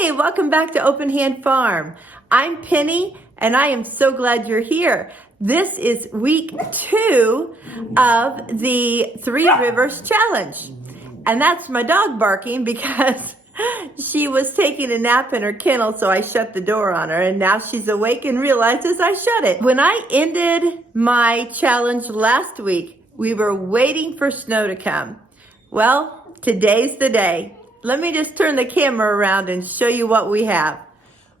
Hey, welcome back to Open Hand Farm. I'm Penny, and I am so glad you're here. This is week 2 of the Three Rivers Challenge. And that's my dog barking because she was taking a nap in her kennel, so I shut the door on her, and now she's awake and realizes I shut it. When I ended my challenge last week, we were waiting for snow to come. Well, today's the day. Let me just turn the camera around and show you what we have.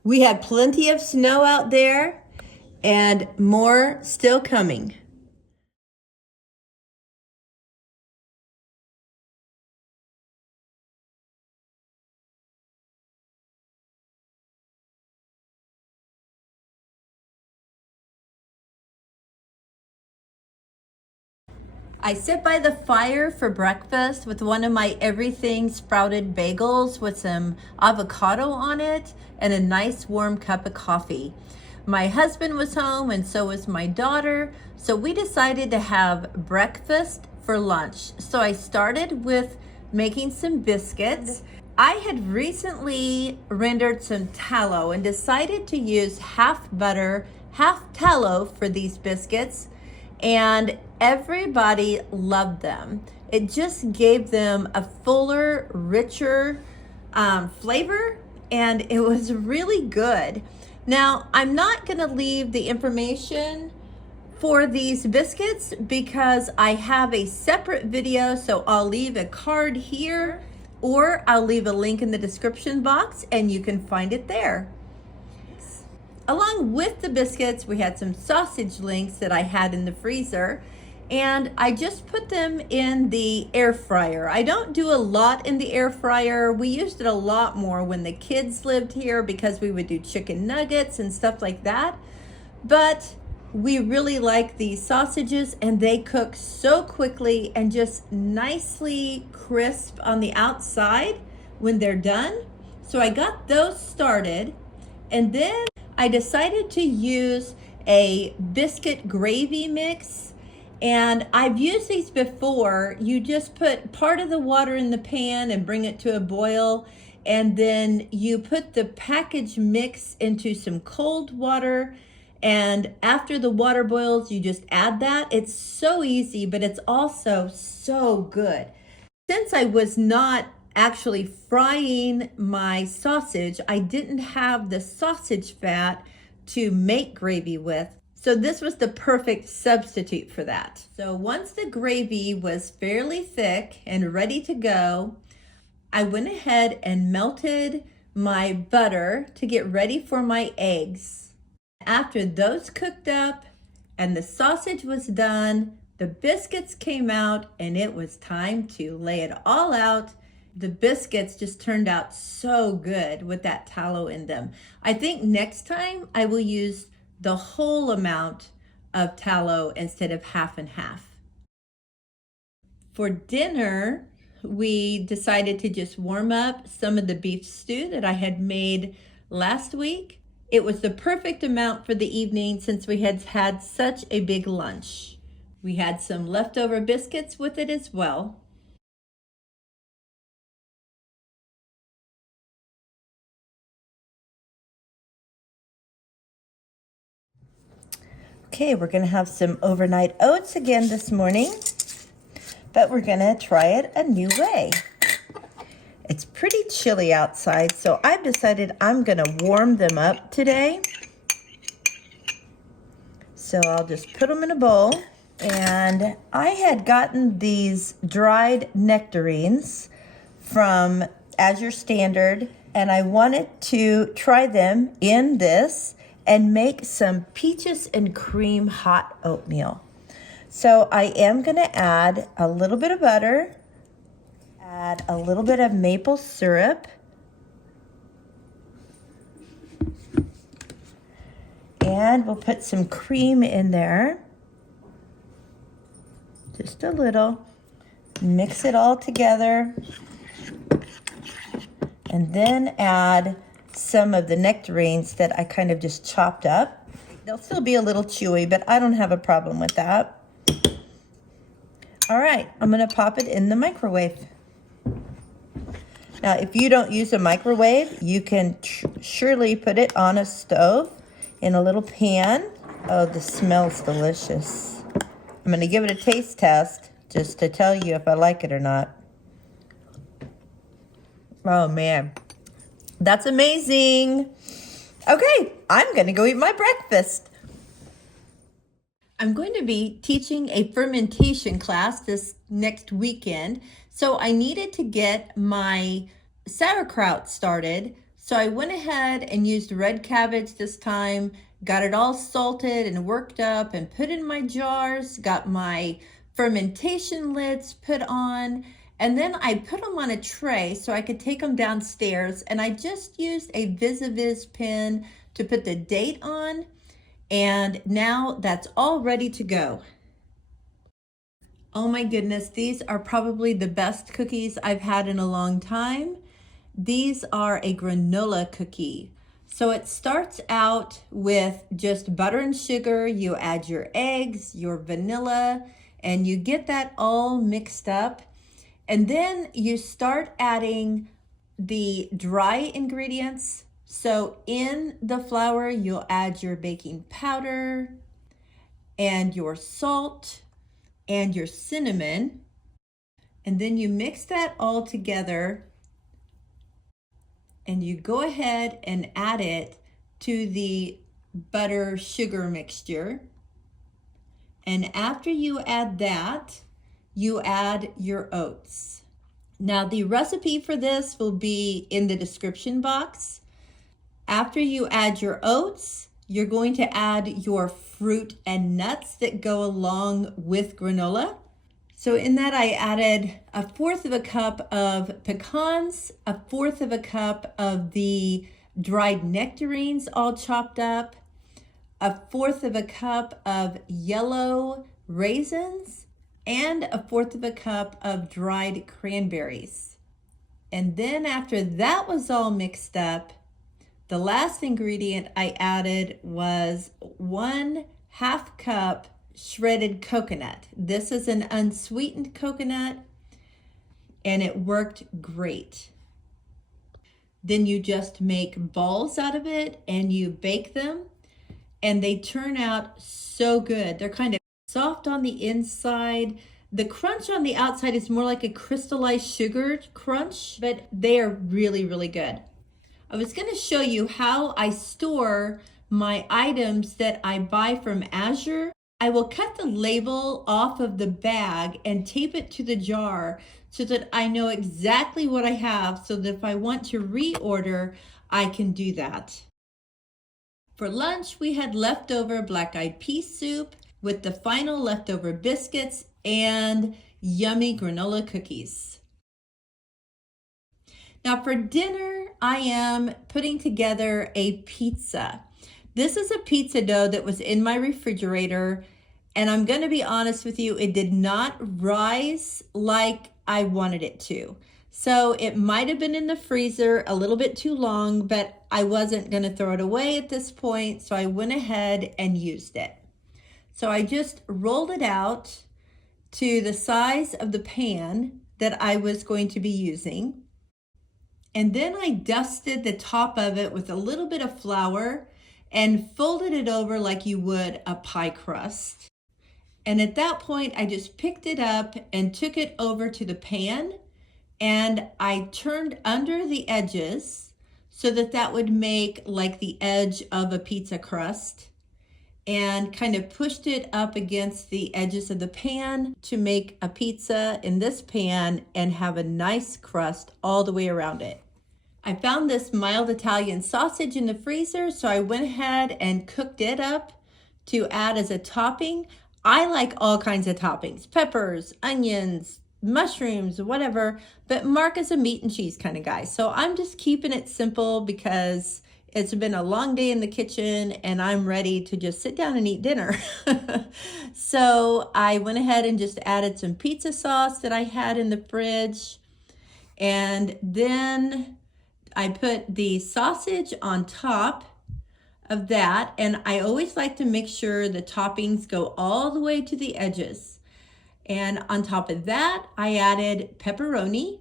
We have plenty of snow out there and more still coming. I sit by the fire for breakfast with one of my everything sprouted bagels with some avocado on it and a nice warm cup of coffee. My husband was home and so was my daughter, so we decided to have breakfast for lunch. So I started with making some biscuits. I had recently rendered some tallow and decided to use half butter, half tallow for these biscuits. And everybody loved them. It just gave them a fuller, richer flavor, and it was really good. Now, I'm not gonna leave the information for these biscuits because I have a separate video, so I'll leave a card here, or I'll leave a link in the description box and you can find it there. Along with the biscuits, we had some sausage links that I had in the freezer, and I just put them in the air fryer. I don't do a lot in the air fryer. We used it a lot more when the kids lived here because we would do chicken nuggets and stuff like that. But we really like these sausages, and they cook so quickly and just nicely crisp on the outside when they're done. So I got those started, and then I decided to use a biscuit gravy mix, and I've used these before. You just put part of the water in the pan and bring it to a boil, and then you put the packaged mix into some cold water, and after the water boils, you just add that. It's so easy, but it's also so good. Since I was not actually frying my sausage, I didn't have the sausage fat to make gravy with. So this was the perfect substitute for that. So once the gravy was fairly thick and ready to go, I went ahead and melted my butter to get ready for my eggs. After those cooked up and the sausage was done, the biscuits came out, and it was time to lay it all out. The biscuits just turned out so good with that tallow in them. I think next time I will use the whole amount of tallow instead of half and half. For dinner, we decided to just warm up some of the beef stew that I had made last week. It was the perfect amount for the evening since we had had such a big lunch. We had some leftover biscuits with it as well. Okay, we're gonna have some overnight oats again this morning, but we're gonna try it a new way. It's pretty chilly outside, so I've decided I'm gonna warm them up today. So I'll just put them in a bowl, and I had gotten these dried nectarines from As Your Standard, and I wanted to try them in this and make some peaches and cream hot oatmeal. So I am gonna add a little bit of butter, add a little bit of maple syrup, and we'll put some cream in there, just a little. Mix it all together, and then add some of the nectarines that I kind of just chopped up. They'll still be a little chewy, but I don't have a problem with that. All right, I'm gonna pop it in the microwave. Now, if you don't use a microwave, you can surely put it on a stove in a little pan. Oh, this smells delicious. I'm going to give it a taste test just to tell you if I like it or not. Oh, man. That's amazing. Okay, I'm going to go eat my breakfast. I'm going to be teaching a fermentation class this next weekend, so I needed to get my sauerkraut started. So I went ahead and used red cabbage this time, got it all salted and worked up and put in my jars, got my fermentation lids put on, and then I put them on a tray so I could take them downstairs, and I just used a Vis-a-Vis pen to put the date on. And now that's all ready to go. Oh my goodness, these are probably the best cookies I've had in a long time. These are a granola cookie. So it starts out with just butter and sugar. You add your eggs, your vanilla, and you get that all mixed up. And then you start adding the dry ingredients. So in the flour, you'll add your baking powder and your salt and your cinnamon. And then you mix that all together and you go ahead and add it to the butter sugar mixture. And after you add that, you add your oats. Now the recipe for this will be in the description box. After you add your oats, you're going to add your fruit and nuts that go along with granola. So in that I added 1/4 of a cup of pecans, 1/4 of a cup of the dried nectarines all chopped up, 1/4 of a cup of yellow raisins, and 1/4 of a cup of dried cranberries. And then after that was all mixed up, the last ingredient I added was 1/2 cup shredded coconut. This is an unsweetened coconut, and it worked great. Then you just make balls out of it and you bake them, and they turn out so good. They're kind of soft on the inside. The crunch on the outside is more like a crystallized sugar crunch, but they are really, really good. I was going to show you how I store my items that I buy from Azure. I will cut the label off of the bag and tape it to the jar so that I know exactly what I have, so that if I want to reorder, I can do that. For lunch, we had leftover black-eyed pea soup with the final leftover biscuits and yummy granola cookies. Now for dinner, I am putting together a pizza. This is a pizza dough that was in my refrigerator, and I'm going to be honest with you, it did not rise like I wanted it to. So it might have been in the freezer a little bit too long, but I wasn't going to throw it away at this point, so I went ahead and used it. So I just rolled it out to the size of the pan that I was going to be using. And then I dusted the top of it with a little bit of flour and folded it over like you would a pie crust. And at that point, I just picked it up and took it over to the pan, and I turned under the edges so that that would make like the edge of a pizza crust, and kind of pushed it up against the edges of the pan to make a pizza in this pan and have a nice crust all the way around it. I found this mild Italian sausage in the freezer, so I went ahead and cooked it up to add as a topping. I like all kinds of toppings, peppers, onions, mushrooms, whatever, but Mark is a meat and cheese kind of guy. So I'm just keeping it simple because it's been a long day in the kitchen and I'm ready to just sit down and eat dinner. So I went ahead and just added some pizza sauce that I had in the fridge. And then I put the sausage on top of that. And I always like to make sure the toppings go all the way to the edges. And on top of that, I added pepperoni.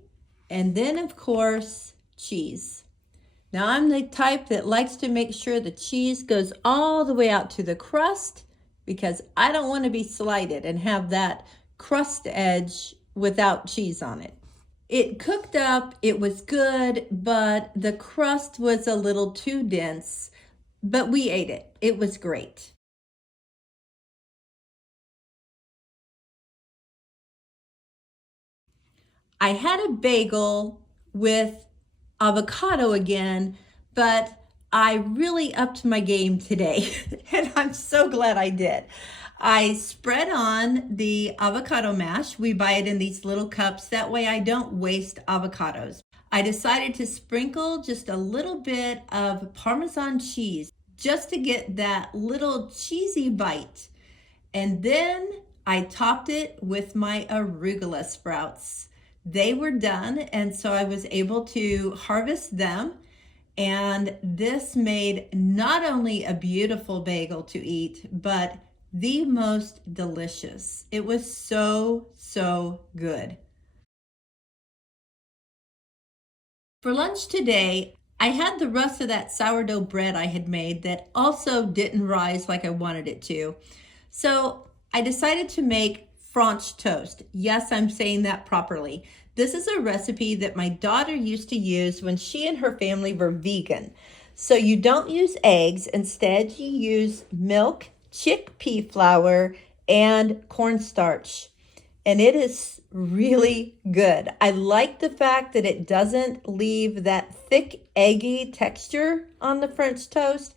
And then, of course, cheese. Now, I'm the type that likes to make sure the cheese goes all the way out to the crust because I don't want to be slighted and have that crust edge without cheese on it. It cooked up, it was good, but the crust was a little too dense, but we ate it. It was great. I had a bagel with avocado again, but I really upped my game today, and I'm so glad I did. I spread on the avocado mash. We buy it in these little cups. That way I don't waste avocados. I decided to sprinkle just a little bit of Parmesan cheese just to get that little cheesy bite. And then I topped it with my arugula sprouts. They were done, and so I was able to harvest them. And this made not only a beautiful bagel to eat, but the most delicious. It was so, so good. For lunch today, I had the rest of that sourdough bread I had made that also didn't rise like I wanted it to. So I decided to make Fronch toast. Yes, I'm saying that properly. This is a recipe that my daughter used to use when she and her family were vegan. So you don't use eggs. Instead, you use milk, chickpea flour, and cornstarch. And it is really good. I like the fact that it doesn't leave that thick, eggy texture on the French toast.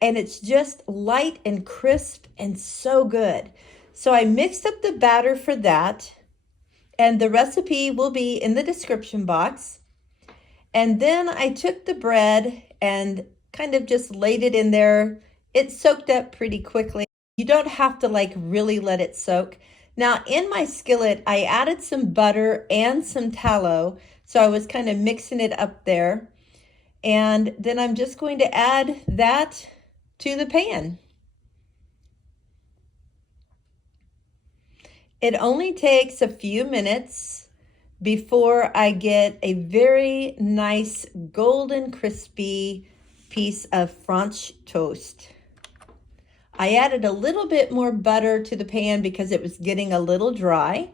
And it's just light and crisp and so good. So I mixed up the batter for that. And the recipe will be in the description box. And then I took the bread and kind of just laid it in there. It soaked up pretty quickly. You don't have to really let it soak. Now in my skillet, I added some butter and some tallow. So I was kind of mixing it up there. And then I'm just going to add that to the pan. It only takes a few minutes before I get a very nice golden crispy piece of French toast. I added a little bit more butter to the pan because it was getting a little dry.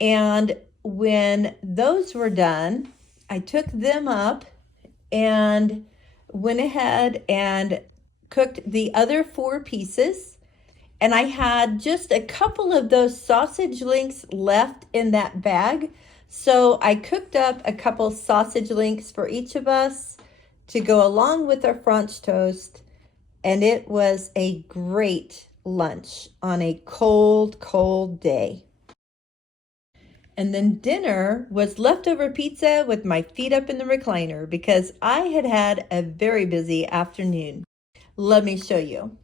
And when those were done, I took them up and went ahead and cooked the other 4 pieces. And I had just a couple of those sausage links left in that bag. So I cooked up a couple sausage links for each of us to go along with our French toast. And it was a great lunch on a cold, cold day. And then dinner was leftover pizza with my feet up in the recliner because I had had a very busy afternoon. Let me show you.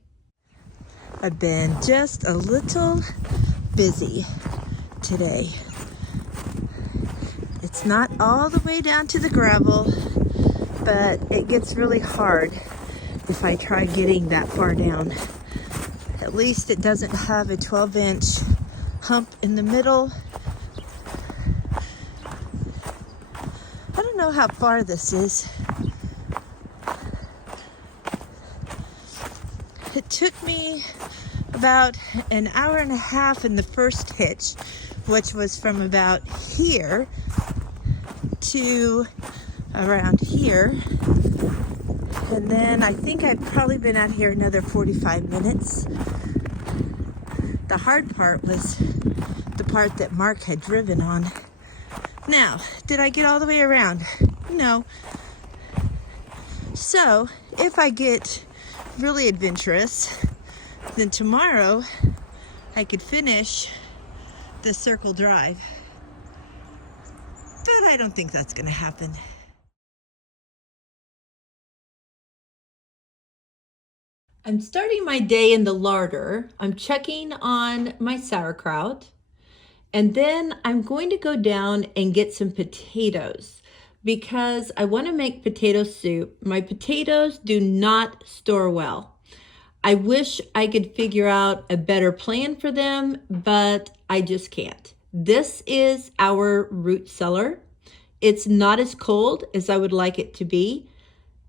I've been just a little busy today. It's not all the way down to the gravel, but it gets really hard if I try getting that far down. At least it doesn't have a 12-inch hump in the middle. I don't know how far this is. It took me about an hour and a half in the first hitch, which was from about here to around here. And then I think I've probably been out here another 45 minutes. The hard part was the part that Mark had driven on. Now, did I get all the way around? No. So, if I get really adventurous, then tomorrow I could finish the circle drive. But I don't think that's going to happen. I'm starting my day in the larder. I'm checking on my sauerkraut. And then I'm going to go down and get some potatoes because I want to make potato soup. My potatoes do not store well. I wish I could figure out a better plan for them, but I just can't. This is our root cellar. It's not as cold as I would like it to be.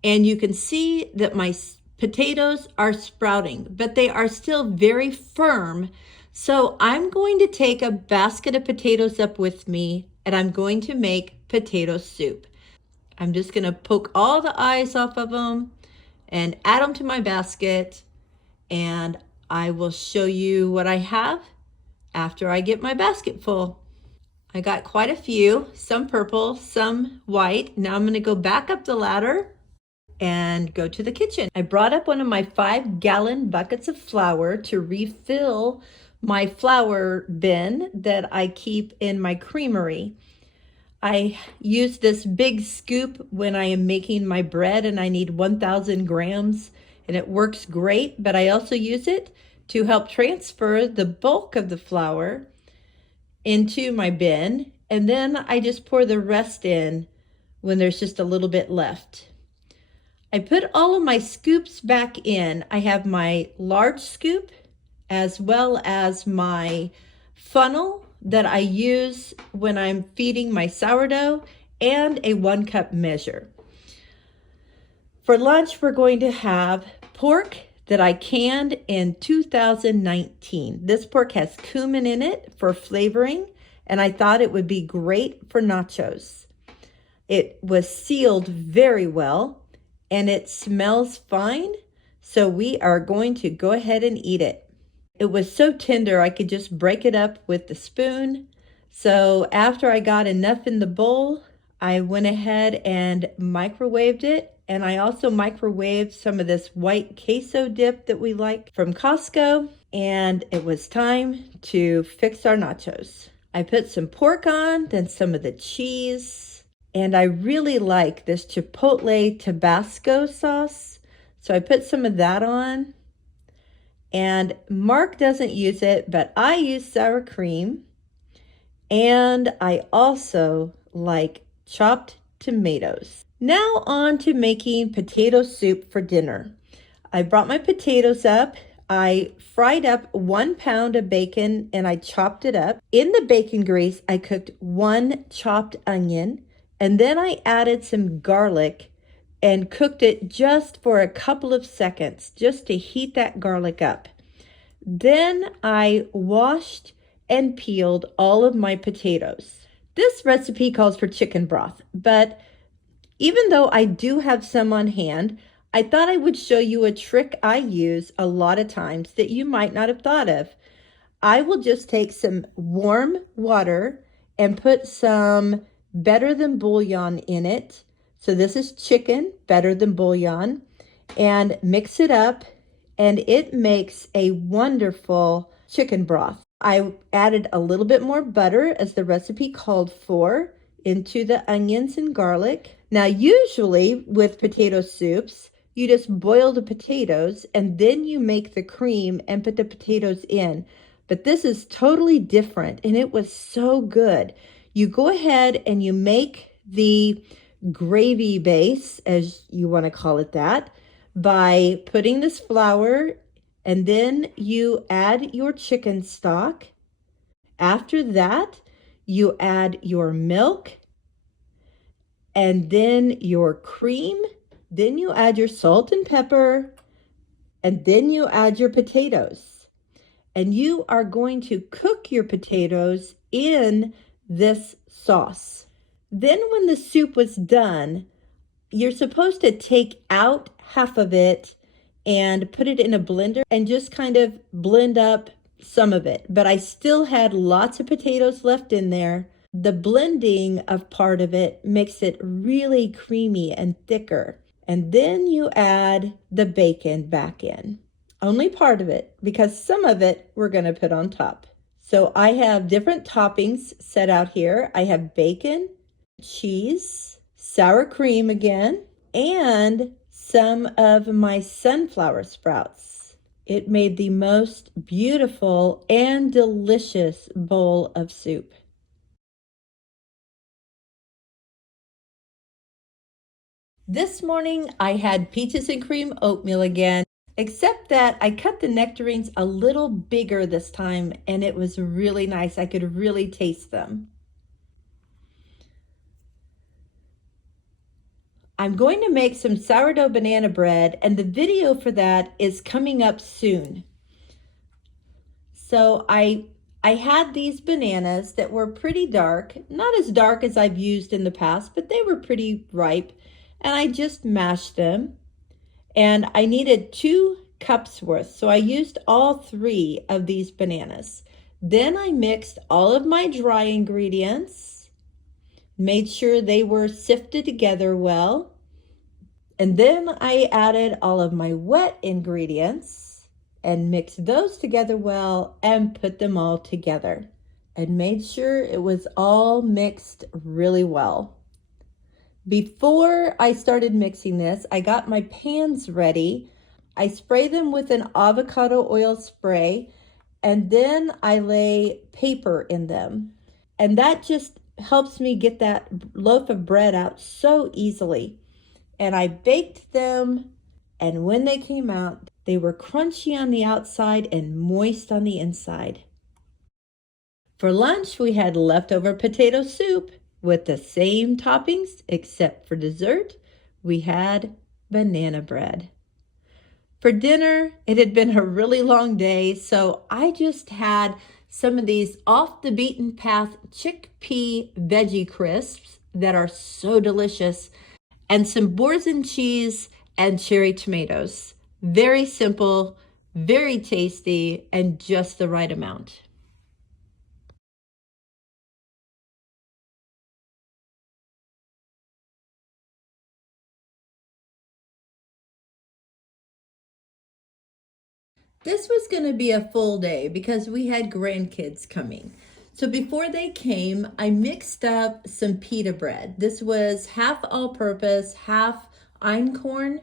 And you can see that my potatoes are sprouting, but they are still very firm. So I'm going to take a basket of potatoes up with me, and I'm going to make potato soup. I'm just going to poke all the eyes off of them and add them to my basket, and I will show you what I have after I get my basket full. I got quite a few, some purple, some white. Now I'm going to go back up the ladder and go to the kitchen. I brought up one of my 5-gallon buckets of flour to refill my flour bin that I keep in my creamery. I use this big scoop when I am making my bread and I need 1,000 grams, and it works great, but I also use it to help transfer the bulk of the flour into my bin, and then I just pour the rest in when there's just a little bit left. I put all of my scoops back in. I have my large scoop as well as my funnel that I use when I'm feeding my sourdough, and a 1-cup measure. For lunch, we're going to have pork that I canned in 2019. This pork has cumin in it for flavoring, and I thought it would be great for nachos. It was sealed very well, and it smells fine, so we are going to go ahead and eat it. It was so tender I could just break it up with the spoon. So after I got enough in the bowl, I went ahead and microwaved it. And I also microwaved some of this white queso dip that we like from Costco. And it was time to fix our nachos. I put some pork on, then some of the cheese. And I really like this Chipotle Tabasco sauce. So I put some of that on. And Mark doesn't use it, but I use sour cream. And I also like chopped tomatoes. Now on to making potato soup for dinner. I brought my potatoes up. I fried up 1 pound of bacon and I chopped it up. In the bacon grease, I cooked 1 chopped onion, and then I added some garlic and cooked it just for a couple of seconds, just to heat that garlic up. Then I washed and peeled all of my potatoes. This recipe calls for chicken broth, but even though I do have some on hand, I thought I would show you a trick I use a lot of times that you might not have thought of. I will just take some warm water and put some better than bouillon in it. So this is chicken, better than bouillon, and mix it up, and it makes a wonderful chicken broth. I added a little bit more butter, as the recipe called for, into the onions and garlic. Now, usually with potato soups, you just boil the potatoes and then you make the cream and put the potatoes in. But this is totally different, and it was so good. You go ahead and you make the gravy base, as you want to call it that, by putting this flour, and then you add your chicken stock. After that, you add your milk, and then your cream, then you add your salt and pepper, and then you add your potatoes. And you are going to cook your potatoes in this sauce. Then when the soup was done, you're supposed to take out half of it and put it in a blender and just kind of blend up some of it. But I still had lots of potatoes left in there. The blending of part of it makes it really creamy and thicker. And then you add the bacon back in. Only part of it, because some of it we're going to put on top. So I have different toppings set out here. I have bacon, cheese, sour cream again, and some of my sunflower sprouts. It made the most beautiful and delicious bowl of soup. This morning I had peaches and cream oatmeal again, except that I cut the nectarines a little bigger this time, and it was really nice. I could really taste them. I'm going to make some sourdough banana bread, and the video for that is coming up soon. So I had these bananas that were pretty dark, not as dark as I've used in the past, but they were pretty ripe, and I just mashed them. And I needed 2 cups worth, so I used all 3 of these bananas. Then I mixed all of my dry ingredients, made sure they were sifted together well, and then I added all of my wet ingredients and mixed those together well and put them all together and made sure it was all mixed really well. Before I started mixing this, I got my pans ready. I spray them with an avocado oil spray, and then I lay paper in them. And that just helps me get that loaf of bread out so easily. And I baked them, and when they came out, they were crunchy on the outside and moist on the inside. For lunch, we had leftover potato soup with the same toppings, except for dessert, we had banana bread. For dinner, it had been a really long day, so I just had some of these off the beaten path chickpea veggie crisps that are so delicious, and some boursin cheese and cherry tomatoes. Very simple, very tasty, and just the right amount. This was going to be a full day because we had grandkids coming. So before they came, I mixed up some pita bread. This was half all-purpose, half einkorn,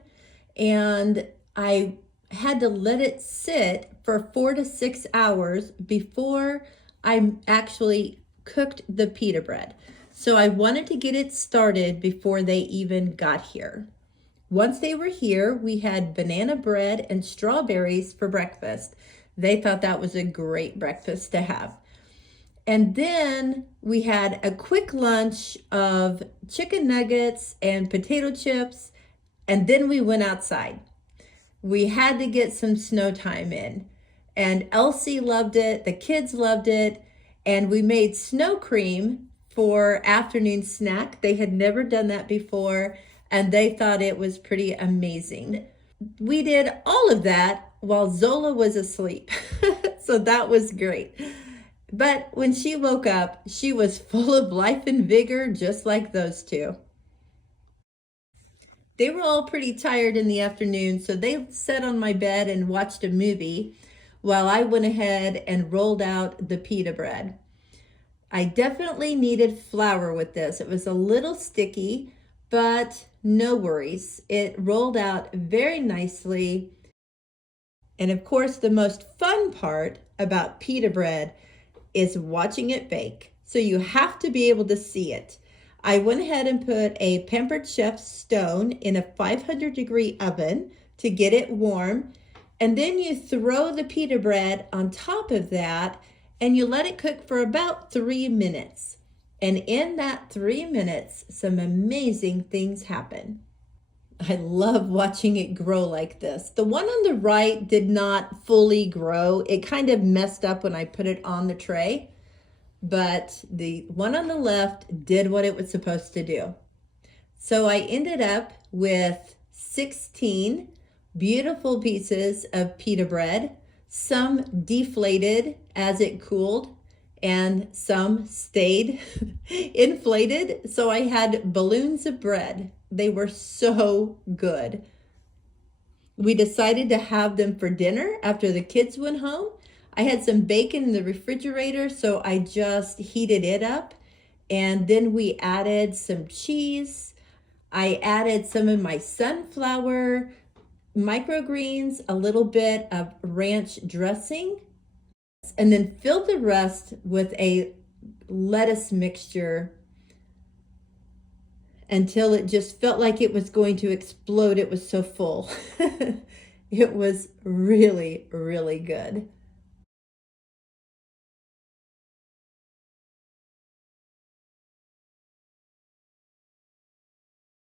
and I had to let it sit for 4 to 6 hours before I actually cooked the pita bread. So I wanted to get it started before they even got here. Once they were here, we had banana bread and strawberries for breakfast. They thought that was a great breakfast to have. And then we had a quick lunch of chicken nuggets and potato chips, and then we went outside. We had to get some snow time in, and Elsie loved it, the kids loved it, and we made snow cream for afternoon snack. They had never done that before, and they thought it was pretty amazing. We did all of that while Zola was asleep, so that was great. But when she woke up, she was full of life and vigor, just like those two. They were all pretty tired in the afternoon, so they sat on my bed and watched a movie while I went ahead and rolled out the pita bread. I definitely needed flour with this. It was a little sticky, but no worries. It rolled out very nicely. And of course, the most fun part about pita bread is watching it bake. So you have to be able to see it. I went ahead and put a Pampered Chef stone in a 500-degree oven to get it warm. And then you throw the pita bread on top of that and you let it cook for about 3 minutes. And in that 3 minutes, some amazing things happen. I love watching it grow like this. The one on the right did not fully grow. It kind of messed up when I put it on the tray, but the one on the left did what it was supposed to do. So I ended up with 16 beautiful pieces of pita bread, some deflated as it cooled, and some stayed inflated. So I had balloons of bread. They were so good. We decided to have them for dinner after the kids went home. I had some bacon in the refrigerator, so I just heated it up. And then we added some cheese. I added some of my sunflower, microgreens, a little bit of ranch dressing, and then filled the rest with a lettuce mixture until it just felt like it was going to explode. It was so full. It was really, really good.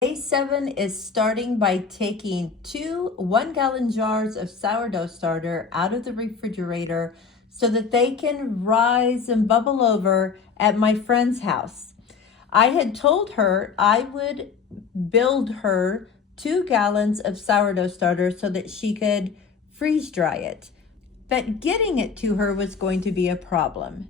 Day 7 is starting by taking 2 1-gallon jars of sourdough starter out of the refrigerator so that they can rise and bubble over at my friend's house. I had told her I would build her 2 gallons of sourdough starter so that she could freeze dry it. But getting it to her was going to be a problem.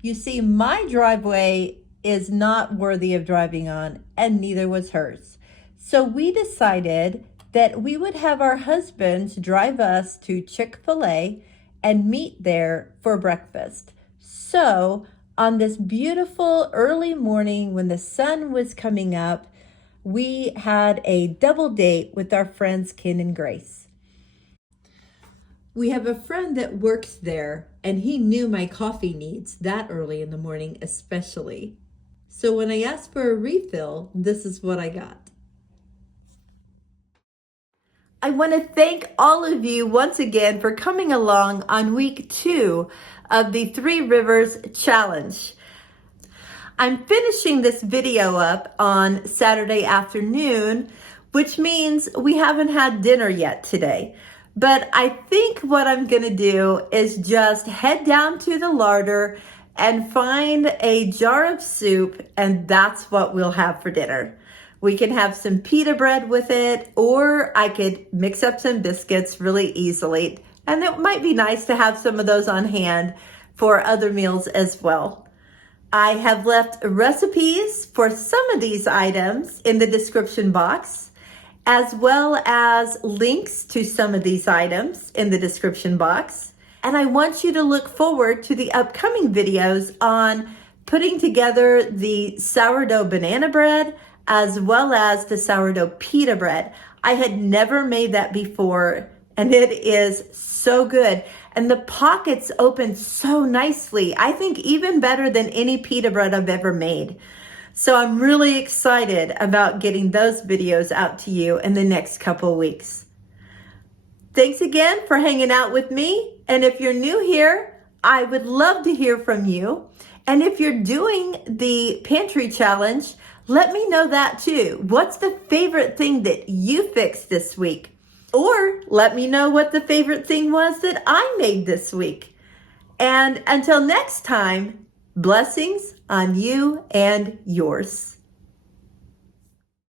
You see, my driveway is not worthy of driving on, and neither was hers. So we decided that we would have our husbands drive us to Chick-fil-A and meet there for breakfast. So on this beautiful early morning when the sun was coming up, we had a double date with our friends Ken and Grace. We have a friend that works there, and he knew my coffee needs that early in the morning especially. So when I asked for a refill, this is what I got. I want to thank all of you once again for coming along on week 2 of the Three Rivers Challenge. I'm finishing this video up on Saturday afternoon, which means we haven't had dinner yet today. But I think what I'm going to do is just head down to the larder and find a jar of soup, and that's what we'll have for dinner. We can have some pita bread with it, or I could mix up some biscuits really easily. And it might be nice to have some of those on hand for other meals as well. I have left recipes for some of these items in the description box, as well as links to some of these items in the description box. And I want you to look forward to the upcoming videos on putting together the sourdough banana bread as well as the sourdough pita bread. I had never made that before, and it is so good. And the pockets open so nicely. I think even better than any pita bread I've ever made. So I'm really excited about getting those videos out to you in the next couple of weeks. Thanks again for hanging out with me. And if you're new here, I would love to hear from you. And if you're doing the pantry challenge, let me know that too. What's the favorite thing that you fixed this week? Or let me know what the favorite thing was that I made this week. And until next time, blessings on you and yours.